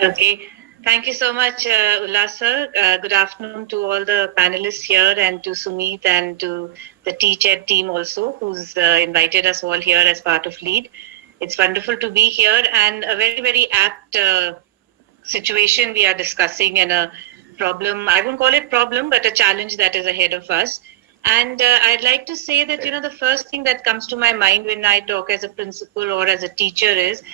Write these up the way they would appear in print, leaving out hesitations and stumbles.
Okay. Thank you so much, Ullas sir. Good afternoon to all the panelists here and to Sumit and to the TCHED team also, who's invited us all here as part of LEAD. It's wonderful to be here and a very, very apt situation we are discussing and a problem, I won't call it problem, but a challenge that is ahead of us. And I'd like to say that, the first thing that comes to my mind when I talk as a principal or as a teacher is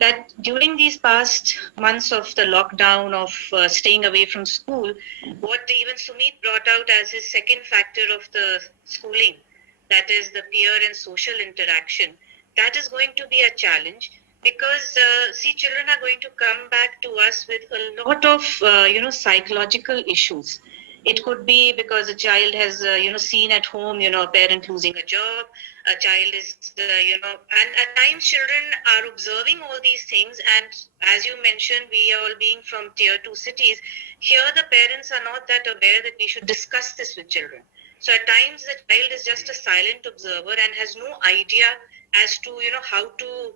that during these past months of the lockdown, of staying away from school, what even Sumit brought out as his second factor of the schooling, that is the peer and social interaction, that is going to be a challenge because see, children are going to come back to us with a lot of psychological issues. It could be because a child has seen at home a parent losing a job. A child is and at times children are observing all these things, and as you mentioned, we are all being from tier 2 cities. Here the parents are not that aware that we should discuss this with children. So at times the child is just a silent observer and has no idea as to how to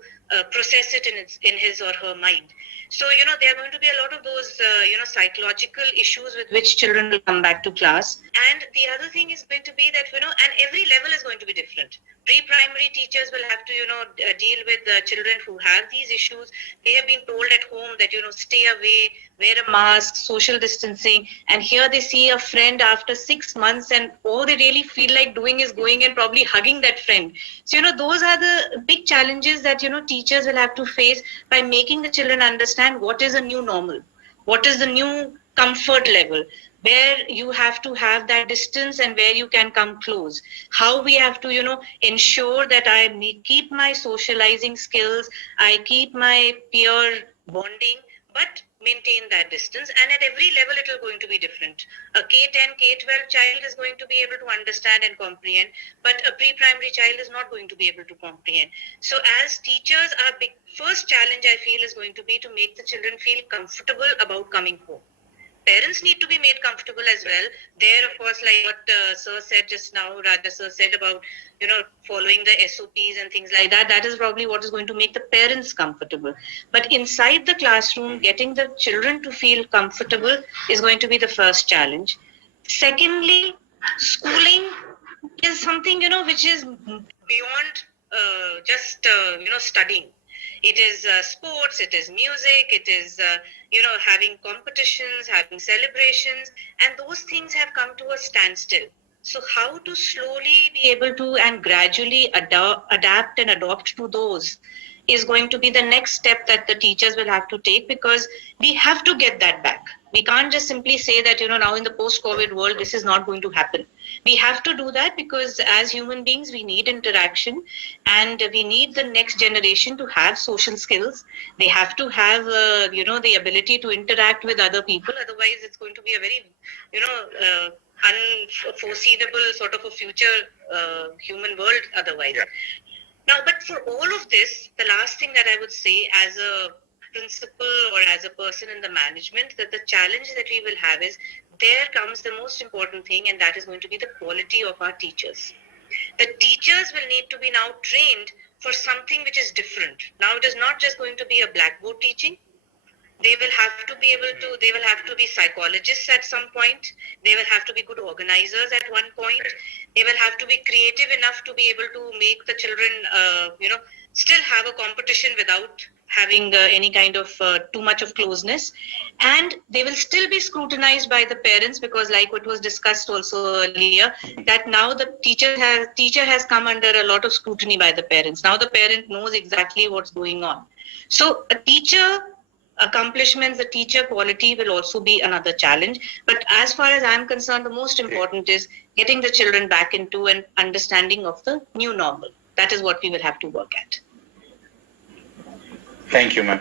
process it in his or her mind. So there are going to be a lot of those psychological issues with which children will come back to class. And the other thing is going to be that and every level is going to be different. Pre-primary teachers will have to deal with children who have these issues. They have been told at home that stay away, wear a mask, social distancing, and here they see a friend after 6 months and all they really feel like doing is going and probably hugging that friend. So those are the big challenges that teachers will have to face by making the children understand what is a new normal, what is the new comfort level, where you have to have that distance and where you can come close, how we have to ensure that I keep my socializing skills, I keep my peer bonding, but maintain that distance. And at every level it is going to be different. A K10 K12 child is going to be able to understand and comprehend, but a pre-primary child is not going to be able to comprehend. So as teachers, our first challenge I feel is going to be to make the children feel comfortable about coming home. Parents need to be made comfortable as well. There, of course, like what Sir said just now, Raja Sir said about, following the SOPs and things like that. That is probably what is going to make the parents comfortable. But inside the classroom, getting the children to feel comfortable is going to be the first challenge. Secondly, schooling is something, which is beyond just, studying. It is sports, it is music, it is, having competitions, having celebrations, and those things have come to a standstill. So how to slowly be able to and gradually adapt and adopt to those is going to be the next step that the teachers will have to take, because we have to get that back. We can't just simply say that, now in the post-COVID world, this is not going to happen. We have to do that because as human beings, we need interaction and we need the next generation to have social skills. They have to have, the ability to interact with other people. Otherwise, it's going to be a very, unforeseeable sort of a future human world otherwise. Now, but for all of this, the last thing that I would say as a principal or as a person in the management, that the challenge that we will have is there comes the most important thing, and that is going to be the quality of our teachers. The teachers will need to be now trained for something which is different. Now, it is not just going to be a blackboard teaching. They will have to be psychologists at some point. They will have to be good organizers at one point. They will have to be creative enough to be able to make the children, still have a competition without having any kind of too much of closeness. And they will still be scrutinized by the parents, because like what was discussed also earlier, that now the teacher has come under a lot of scrutiny by the parents. Now the parent knows exactly what's going on. So a teacher accomplishments, the teacher quality will also be another challenge. But as far as I'm concerned, the most important is getting the children back into an understanding of the new normal. That is what we will have to work at. Thank you, ma'am.